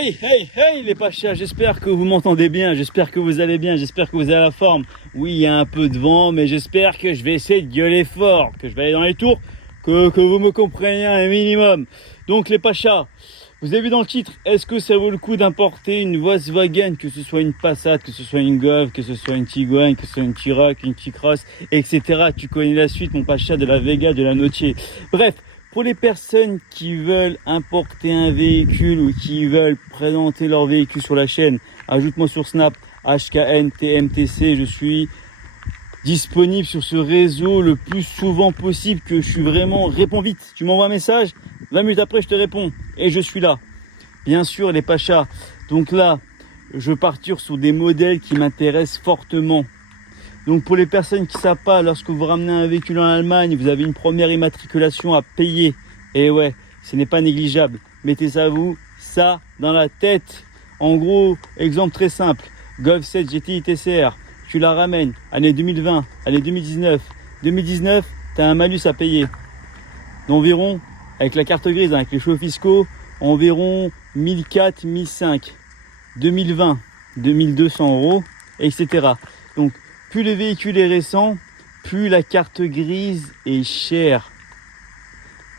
Hey les pachas, j'espère que vous m'entendez bien, j'espère que vous allez bien, j'espère que vous avez la forme. Oui, il y a un peu de vent, mais j'espère que je vais essayer de gueuler fort, que je vais aller dans les tours, que vous me compreniez un minimum. Donc les pachas, vous avez vu dans le titre, est-ce que ça vaut le coup d'importer une Volkswagen, que ce soit une Passat, que ce soit une Golf, que ce soit une Tiguan, que ce soit une T-Roc, une T-Cross, etc. Tu connais la suite, mon pacha, de la Vega, de la Notier. Bref. Pour les personnes qui veulent importer un véhicule ou qui veulent présenter leur véhicule sur la chaîne, ajoute-moi sur Snap, HKNTMTC, je suis disponible sur ce réseau le plus souvent possible, que je suis vraiment, réponds vite, tu m'envoies un message, 20 minutes après je te réponds et je suis là. Bien sûr les pachas, donc là, je vais partir sur des modèles qui m'intéressent fortement. Donc pour les personnes qui ne savent pas, lorsque vous ramenez un véhicule en Allemagne, vous avez une première immatriculation à payer. Et ouais, ce n'est pas négligeable. Mettez ça dans la tête. En gros, exemple très simple. Golf 7 GTI TCR, tu la ramènes, année 2020, année 2019. 2019, tu as un malus à payer. D'environ, avec la carte grise, avec les chevaux fiscaux, environ 1004, 1005. 2020, 2200 euros, etc. Donc, plus le véhicule est récent, plus la carte grise est chère.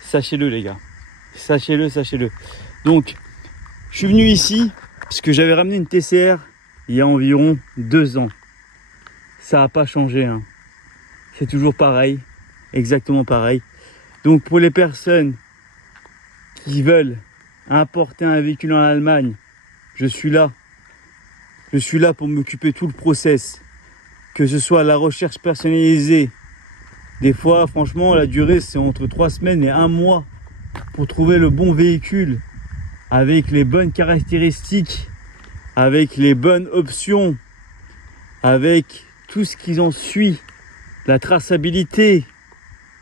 Sachez-le les gars. Sachez-le. Donc, je suis venu ici parce que j'avais ramené une TCR il y a environ 2 ans. Ça n'a pas changé. Hein. C'est toujours pareil. Exactement pareil. Donc, pour les personnes qui veulent importer un véhicule en Allemagne, je suis là. Je suis là pour m'occuper de tout le process. Que ce soit la recherche personnalisée. Des fois, franchement, la durée, c'est entre 3 semaines et 1 mois pour trouver le bon véhicule avec les bonnes caractéristiques, avec les bonnes options, avec tout ce qui en suit. La traçabilité,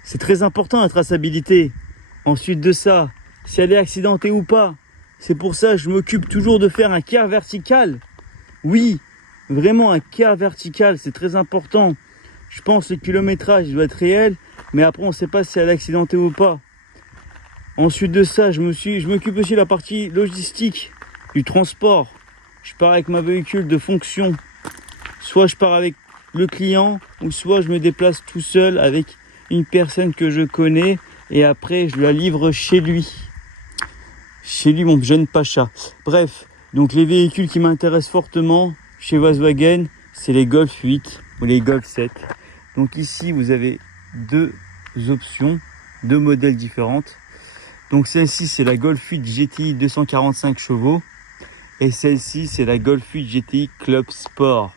c'est très important la traçabilité. Ensuite de ça, si elle est accidentée ou pas. C'est pour ça que je m'occupe toujours de faire un quart vertical. Oui, vraiment un quart vertical, c'est très important. Je pense que le kilométrage doit être réel, mais après on ne sait pas si elle est accidentée ou pas. Ensuite de ça, je m'occupe aussi de la partie logistique, du transport. Je pars avec ma véhicule de fonction. Soit je pars avec le client, ou soit je me déplace tout seul avec une personne que je connais, et après je la livre chez lui. Chez lui, mon jeune pacha. Bref, donc les véhicules qui m'intéressent fortement chez Volkswagen, c'est les Golf 8 ou les Golf 7. Donc ici, vous avez 2 options, 2 modèles différentes. Donc celle-ci, c'est la Golf 8 GTI 245 chevaux. Et celle-ci, c'est la Golf 8 GTI Club Sport.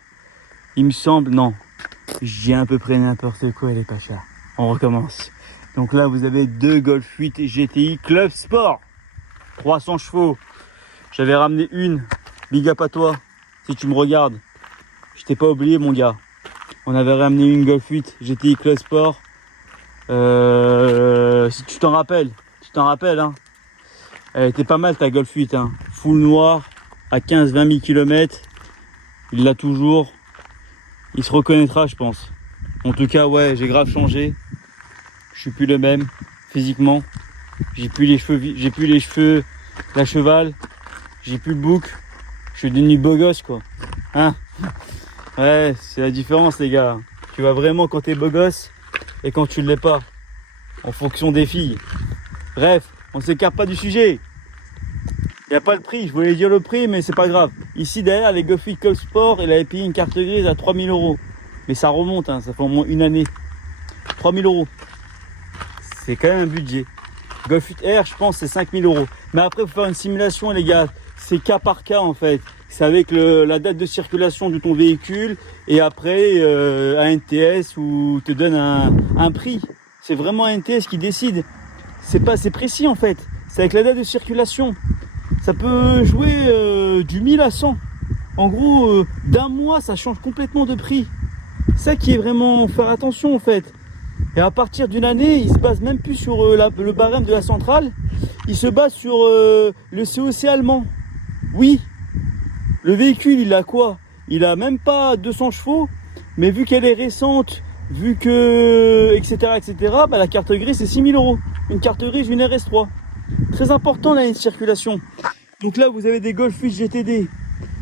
Il me semble, non, j'ai à peu près n'importe quoi les pachas. On recommence. Donc là, vous avez 2 Golf 8 GTI Club Sport. 300 chevaux. J'avais ramené une. Big up à toi. Si tu me regardes. Je t'ai pas oublié mon gars. On avait ramené une Golf 8 GTI Club Sport. Si tu t'en rappelles. Hein. Elle était pas mal ta Golf 8. Hein. Full noir. À 15-20 000 km. Il l'a toujours. Il se reconnaîtra je pense. En tout cas ouais, j'ai grave changé. Je suis plus le même. Physiquement. J'ai plus les cheveux, la cheval. J'ai plus le bouc. Je suis devenu beau gosse quoi. Hein? Ouais, c'est la différence les gars. Tu vois vraiment quand t'es beau gosse et quand tu ne l'es pas. En fonction des filles. Bref, on ne s'écarte pas du sujet. Il n'y a pas le prix, je voulais dire le prix mais c'est pas grave. Ici derrière les Golf 8 Club Sport, il avait payé une carte grise à 3 000 euros. Mais ça remonte, hein, ça fait au moins une année. 3 000 euros. C'est quand même un budget. Golf 8 R, je pense, c'est 5 000 euros. Mais après, il faut faire une simulation, les gars. C'est cas par cas, en fait. C'est avec la date de circulation de ton véhicule. Et après, un NTS où te donne un prix. C'est vraiment un NTS qui décide. C'est précis, en fait. C'est avec la date de circulation. Ça peut jouer du 1000 à 100. En gros, d'un mois, ça change complètement de prix. Ça qui est vraiment faire attention, en fait. Et à partir d'une année, il se base même plus sur le barème de la centrale. Il se base sur le COC allemand. Oui, le véhicule, il a quoi? Il a même pas 200 chevaux. Mais vu qu'elle est récente, vu que... etc. bah, la carte grise, c'est 6 000 euros. Une carte grise, une RS3. Très important, la circulation. Donc là, vous avez des Golf 8 GTD,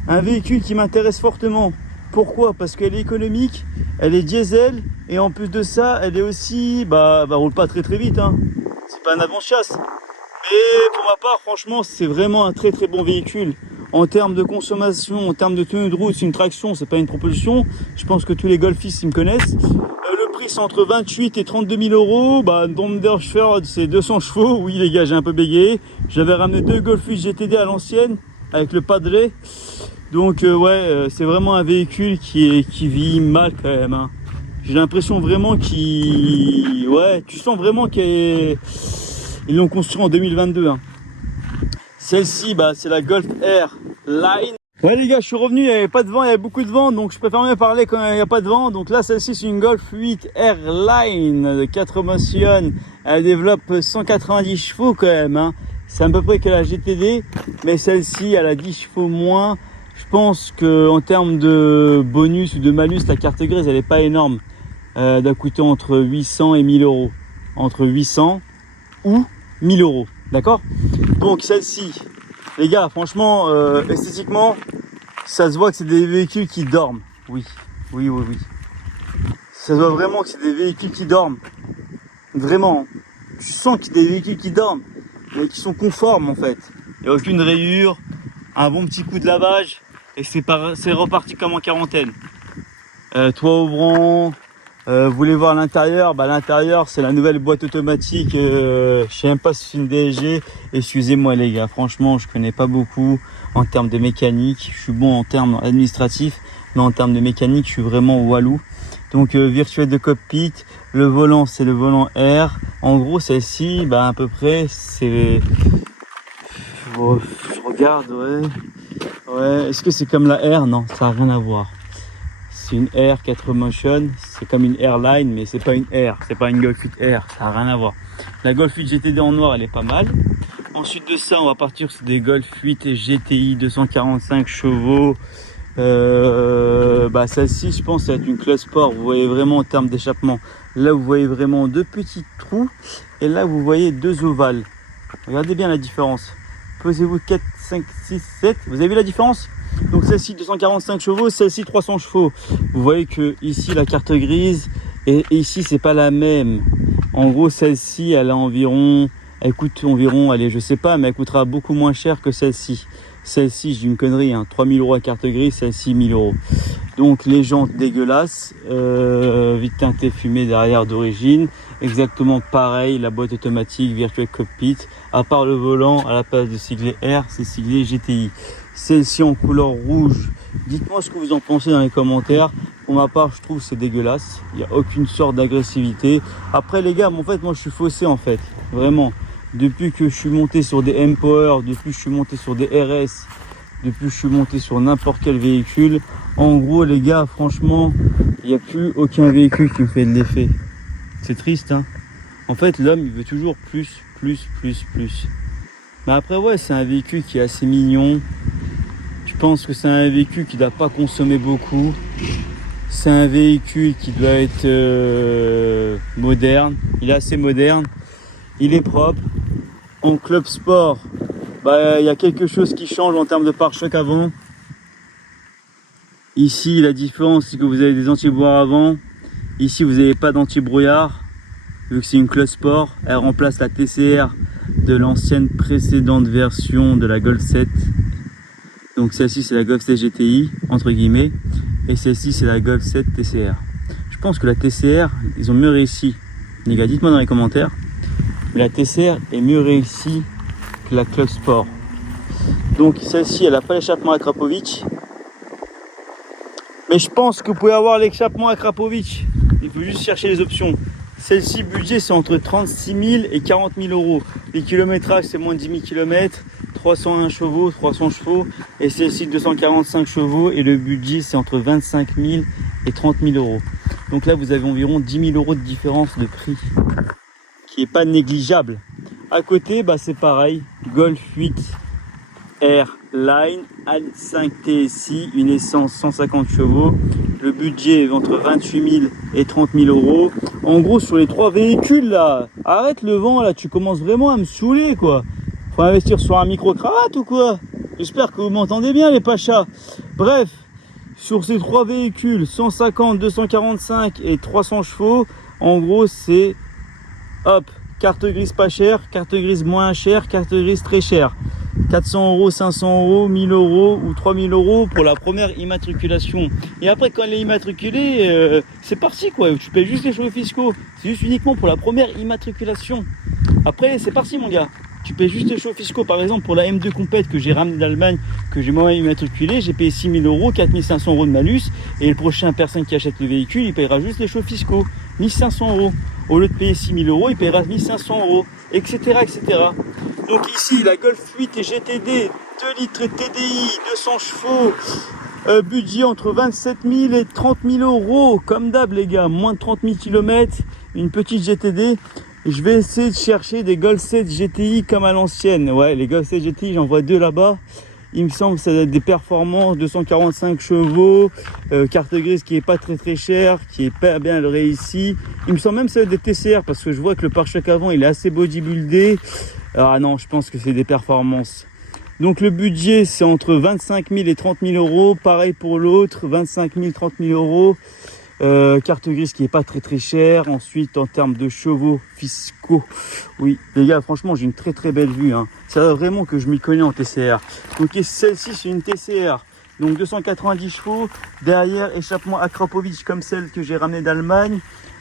un véhicule qui m'intéresse fortement. Pourquoi? Parce qu'elle est économique, elle est diesel, et en plus de ça, elle est aussi, roule pas très vite, hein. C'est pas un avant-chasse. Mais pour ma part, franchement, c'est vraiment un très bon véhicule. En termes de consommation, en termes de tenue de route, c'est une traction, c'est pas une propulsion. Je pense que tous les golfistes, ils me connaissent. Le prix, c'est entre 28 et 32 000 euros. Dondersford, c'est 200 chevaux. Oui, les gars, j'ai un peu bégayé. J'avais ramené 2 Golf 8 GTD à l'ancienne, avec le Padre. Donc, c'est vraiment un véhicule qui vit mal quand même, hein. J'ai l'impression vraiment qu'il... Ouais, tu sens vraiment qu'ils l'ont construit en 2022, hein. Celle-ci, c'est la Golf R Line. Ouais les gars, je suis revenu, il n'y avait pas de vent, il y avait beaucoup de vent, donc je préfère mieux parler quand il n'y a pas de vent. Donc là, celle-ci, c'est une Golf 8 R Line de 4 motion. Elle développe 190 chevaux quand même, hein. C'est à peu près que la GTD, mais celle-ci, elle a 10 chevaux moins. Je pense qu'en termes de bonus ou de malus, la carte grise, elle n'est pas énorme. Elle doit coûter entre 800 et 1000 euros. Entre 800 ou 1000 euros. D'accord? Donc celle-ci, les gars, franchement, esthétiquement, ça se voit que c'est des véhicules qui dorment. Oui. Ça se voit vraiment que c'est des véhicules qui dorment. Vraiment. Tu sens qu'il y a des véhicules qui dorment, mais qui sont conformes en fait. Il n'y a aucune rayure, un bon petit coup de lavage, et c'est reparti comme en quarantaine. Toit ouvrant. Vous voulez voir l'intérieur? L'intérieur, c'est la nouvelle boîte automatique. Je sais même pas si c'est une DSG. Excusez-moi les gars, franchement, je connais pas beaucoup en termes de mécanique. Je suis bon en termes administratifs, mais en termes de mécanique, je suis vraiment walou. Donc virtuel de cockpit. Le volant, c'est le volant R. En gros, celle-ci, à peu près, c'est... je regarde, ouais. Est-ce que c'est comme la R? Non, ça n'a rien à voir. C'est une R 4 motion, c'est comme une Airline, mais c'est pas une R, c'est pas une Golf 8 R, ça n'a rien à voir. La Golf 8 GTD en noir, elle est pas mal. Ensuite de ça, on va partir sur des Golf 8 GTI 245 chevaux. Celle-ci, je pense, ça va être une Club Sport. Vous voyez vraiment en termes d'échappement. Là, vous voyez vraiment 2 petits trous, et là, vous voyez 2 ovales. Regardez bien la différence. Posez-vous 4, 5, 6, 7. Vous avez vu la différence? Donc celle-ci 245 chevaux, celle-ci 300 chevaux. Vous voyez que ici la carte grise et ici c'est pas la même. En gros celle-ci elle coûte environ, allez je sais pas, mais elle coûtera beaucoup moins cher que celle-ci. Celle-ci, j'ai une connerie, 3000 euros à carte grise, celle-ci 1000 euros. Donc les jantes dégueulasses, vite teintées fumées derrière d'origine. Exactement pareil, la boîte automatique, virtual cockpit. À part le volant, à la place de sigler R, c'est siglé GTI. Celle-ci en couleur rouge. Dites-moi ce que vous en pensez dans les commentaires. Pour ma part, je trouve que c'est dégueulasse. Il n'y a aucune sorte d'agressivité. Après les gars, en fait, moi je suis faussé en fait. Vraiment. Depuis que je suis monté sur des M-Power, depuis que je suis monté sur des RS, depuis que je suis monté sur n'importe quel véhicule, en gros les gars, franchement, il n'y a plus aucun véhicule qui me fait de l'effet. C'est triste, hein. En fait, l'homme, il veut toujours plus. Mais après, ouais, c'est un véhicule qui est assez mignon. Je pense que c'est un véhicule qui ne doit pas consommer beaucoup. C'est un véhicule qui doit être moderne. Il est assez moderne. Il est propre. En Club Sport, il y a quelque chose qui change en termes de pare-choc avant. Ici, la différence, c'est que vous avez des anti-brouillard avant. Ici, vous n'avez pas d'anti-brouillard. Vu que c'est une Club Sport, elle remplace la TCR de l'ancienne précédente version de la Golf 7. Donc celle-ci, c'est la Golf 7 GTI, entre guillemets. Et celle-ci, c'est la Golf 7 TCR. Je pense que la TCR, ils ont mieux réussi. Les gars, dites-moi dans les commentaires. Mais la TCR est mieux réussie que la Club Sport. Donc celle-ci, elle n'a pas l'échappement à Krapovic. Mais je pense que vous pouvez avoir l'échappement à Krapovic. Il faut juste chercher les options. Celle-ci, budget, c'est entre 36 000 et 40 000 euros. Les kilométrages, c'est moins de 10 000 km. 301 chevaux, 300 chevaux. Et celle-ci, 245 chevaux. Et le budget, c'est entre 25 000 et 30 000 euros. Donc là, vous avez environ 10 000 euros de différence de prix, qui n'est pas négligeable. À côté, c'est pareil. Golf 8 R Line, A5 TSI, une essence 150 chevaux. Le budget est entre 28 000 et 30 000 euros. En gros, sur les 3 véhicules là, arrête le vent là, tu commences vraiment à me saouler quoi. Faut investir sur un micro-cravate ou quoi? J'espère que vous m'entendez bien les pachas. Bref, sur ces 3 véhicules, 150, 245 et 300 chevaux, en gros c'est, hop, carte grise pas chère, carte grise moins chère, carte grise très chère. 400 €, 500 €, 1000 € ou 3000 € pour la première immatriculation. Et après, quand elle est immatriculée, c'est parti quoi. Tu payes juste les chevaux fiscaux. C'est juste uniquement pour la première immatriculation. Après, c'est parti mon gars. Tu payes juste les chevaux fiscaux. Par exemple, pour la M2 Compète que j'ai ramené d'Allemagne, que j'ai moi immatriculé, j'ai payé 6000 €, 4500 € de malus. Et le prochain personne qui achète le véhicule, il payera juste les chevaux fiscaux. 1500 €. Au lieu de payer 6000 €, il paiera 1500 €, etc., etc. Donc ici, la Golf 8 et GTD, 2 litres et TDI, 200 chevaux, budget entre 27 000 et 30 000 €, comme d'hab les gars, moins de 30 000 km, une petite GTD. Je vais essayer de chercher des Golf 7 GTI comme à l'ancienne. Ouais, les Golf 7 GTI, j'en vois 2 là-bas. Il me semble que ça doit être des performances, 245 chevaux, carte grise qui est pas très chère, qui est pas bien réussi. Il me semble même que ça doit être des TCR parce que je vois que le pare-choc avant il est assez bodybuildé. Ah non, je pense que c'est des performances. Donc le budget c'est entre 25 000 et 30 000 €. Pareil pour l'autre, 25 000, 30 000 €. Carte grise qui est pas très chère. Ensuite en termes de chevaux fiscaux, oui les gars franchement j'ai une très belle vue hein. Ça va vraiment que je m'y connais en TCR. Donc celle-ci c'est une TCR, donc 290 chevaux, derrière échappement Akrapovic comme celle que j'ai ramenée d'Allemagne.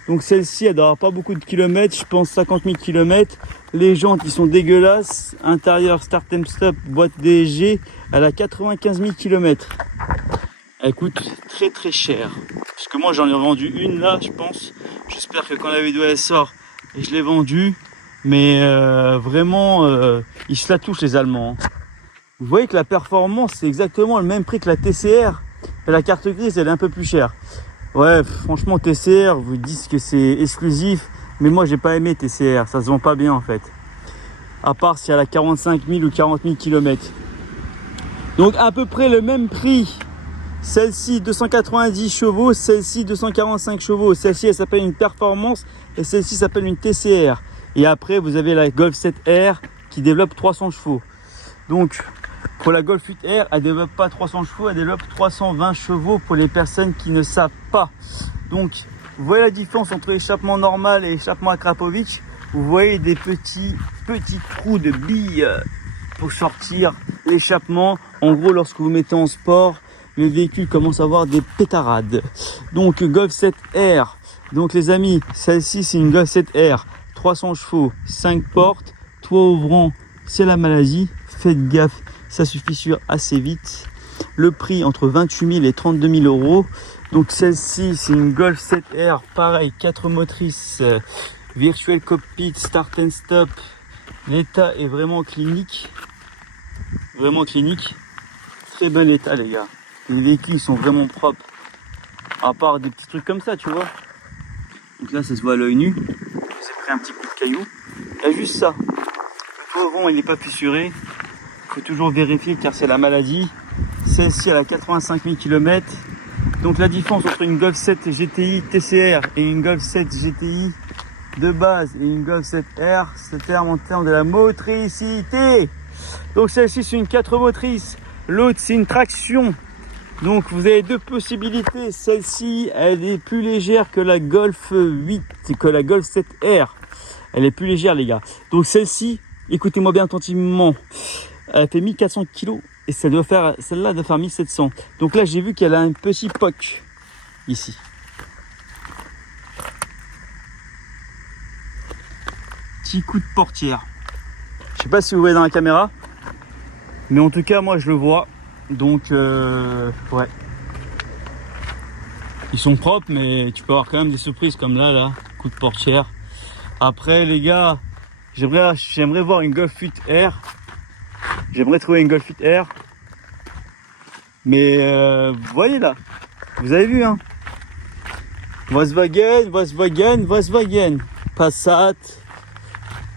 Donc celle-ci elle n'aura pas beaucoup de kilomètres, je pense 50 000 km. Les jantes ils sont dégueulasses, intérieur start and stop, boîte DSG, elle a 95 000 km. Elle coûte très cher. Parce que moi j'en ai vendu une là, je pense. J'espère que quand la vidéo elle sort, et je l'ai vendue. Mais vraiment, ils se la touchent les Allemands. Vous voyez que la performance c'est exactement le même prix que la TCR. Et la carte grise elle est un peu plus chère. Ouais, franchement TCR, vous dites que c'est exclusif. Mais moi j'ai pas aimé TCR, ça se vend pas bien en fait. À part si elle a 45 000 ou 40 000 km. Donc à peu près le même prix. Celle-ci 290 chevaux, celle-ci 245 chevaux. Celle-ci elle s'appelle une performance et celle-ci s'appelle une TCR. Et après vous avez la Golf 7R qui développe 300 chevaux. Donc pour la Golf 8R, elle développe pas 300 chevaux, elle développe 320 chevaux pour les personnes qui ne savent pas. Donc vous voyez la différence entre échappement normal et échappement Akrapovic. Vous voyez des petits trous de billes pour sortir l'échappement. En gros lorsque vous mettez en sport, le véhicule commence à avoir des pétarades. Donc Golf 7R. Donc les amis, celle-ci c'est une Golf 7R, 300 chevaux, 5 portes, toit ouvrant, c'est la Malaisie. Faites gaffe, ça se fissure assez vite. Le prix entre 28 000 et 32 000 €. Donc celle-ci c'est une Golf 7R, pareil, 4 motrices, virtual cockpit, start and stop. L'état est vraiment clinique. Vraiment clinique. Très bel état les gars. Les véhicules sont vraiment propres. À part des petits trucs comme ça, tu vois. Donc là, ça se voit à l'œil nu. J'ai pris un petit coup de caillou. Il y a juste ça. Le pauvron, il n'est pas fissuré. Il faut toujours vérifier car c'est la maladie. Celle-ci, elle a 85 000 km. Donc la différence entre une Golf 7 GTI TCR et une Golf 7 GTI de base et une Golf 7R, c'est en termes de la motricité. Donc celle-ci, c'est une 4 motrices. L'autre, c'est une traction. Donc vous avez 2 possibilités. Celle-ci, elle est plus légère que la Golf 8, que la Golf 7R. Elle est plus légère les gars. Donc celle-ci, écoutez-moi bien attentivement, elle fait 1400 kg et celle-là doit faire 1700. Donc là j'ai vu qu'elle a un petit POC ici. Petit coup de portière. Je sais pas si vous voyez dans la caméra, mais en tout cas moi je le vois. Donc ouais, ils sont propres, mais tu peux avoir quand même des surprises comme là, coup de portière. Après les gars, j'aimerais voir une Golf 8R. J'aimerais trouver une Golf 8R. Mais vous voyez là, vous avez vu hein. Volkswagen, Passat,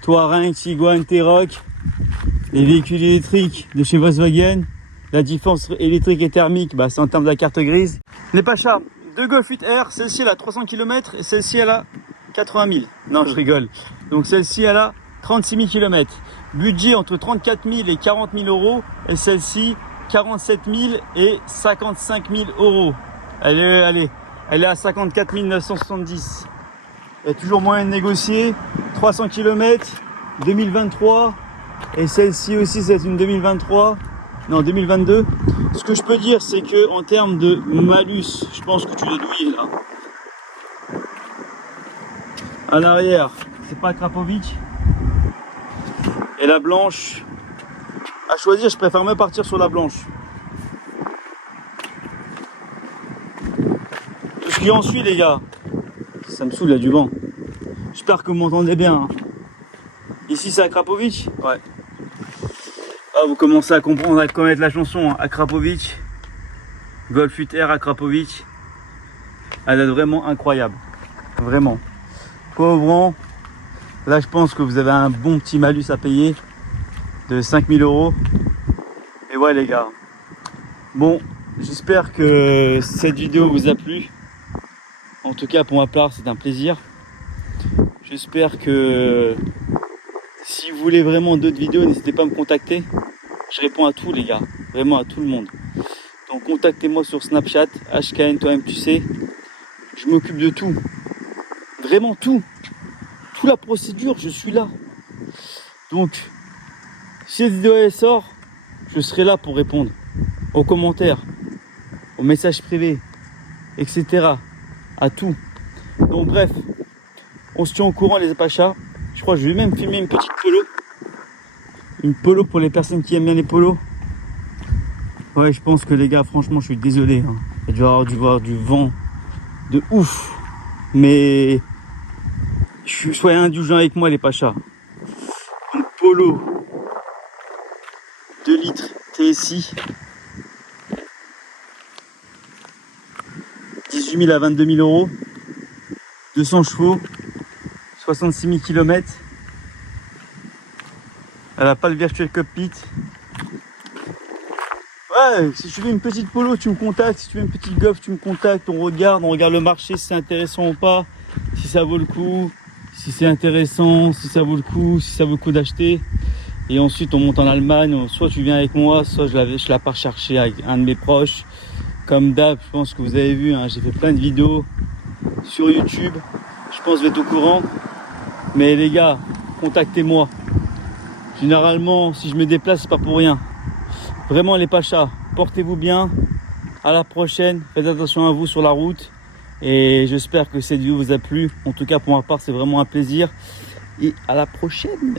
Touareg, Tiguan, T-Roc, les véhicules électriques de chez Volkswagen. La différence électrique et thermique, bah, c'est en termes de la carte grise. Les Pachas, 2 Golf 8R, celle-ci elle a 300 km et celle-ci elle a 80 000. Non, je rigole. Donc celle-ci elle a 36 000 km. Budget entre 34 000 et 40 000 euros. Et celle-ci, 47 000 et 55 000 euros. Elle est à 54 970. Il y a toujours moyen de négocier. 300 km, 2023. Et celle-ci aussi, c'est une 2023. Non, 2022. Ce que je peux dire, c'est que en termes de malus, je pense que tu l'as douillé là. En arrière, c'est pas Krapovic. Et la blanche, à choisir, je préfère même partir sur la blanche. Ce qui en suit, les gars, ça me saoule, il y a du vent. J'espère que vous m'entendez bien. Hein. Ici, c'est à Krapovic. Ouais. Ah, vous commencez à comprendre, à connaître la chanson. Hein. À Krapovic. Golf 8R à Krapovic. Elle est vraiment incroyable. Vraiment. Pauvre. Là, je pense que vous avez un bon petit malus à payer de 5 000 euros. Et ouais, les gars. Bon, j'espère que cette vidéo vous a plu. En tout cas, pour ma part, c'est un plaisir. J'espère que si vous voulez vraiment d'autres vidéos, n'hésitez pas à me contacter. Je réponds à tous, les gars. Vraiment à tout le monde. Donc, contactez-moi sur Snapchat, HKN, toi-même, tu sais. Je m'occupe de tout. Vraiment tout. Toute la procédure, je suis là. Donc, si cette vidéo elle sort, je serai là pour répondre aux commentaires, aux messages privés, etc. À tout. Donc bref, on se tient au courant les Pachas. Je crois que je vais même filmer une petite polo. Une polo pour les personnes qui aiment bien les polos. Ouais, je pense que les gars, franchement, je suis désolé. Hein. Il y a dû avoir du vent de ouf. Mais soyez indulgents avec moi les Pachas. Une polo 2 litres TSI. 18 000 à 22 000 euros. 200 chevaux. 66 000 km. Elle n'a pas le virtual cockpit. Ouais, si tu veux une petite polo, tu me contactes. Si tu veux une petite golf, tu me contactes. On regarde le marché si c'est intéressant ou pas. Si ça vaut le coup. Si c'est intéressant, si ça vaut le coup, si ça vaut le coup d'acheter. Et ensuite on monte en Allemagne. Soit tu viens avec moi, soit je la pars chercher avec un de mes proches. Comme d'hab, je pense que vous avez vu, hein, j'ai fait plein de vidéos sur YouTube. Je pense que vous êtes au courant. Mais les gars, contactez-moi. Généralement, si je me déplace, c'est pas pour rien. Vraiment les Pachas, portez-vous bien. À la prochaine. Faites attention à vous sur la route. Et j'espère que cette vidéo vous a plu. En tout cas, pour ma part, c'est vraiment un plaisir. Et à la prochaine.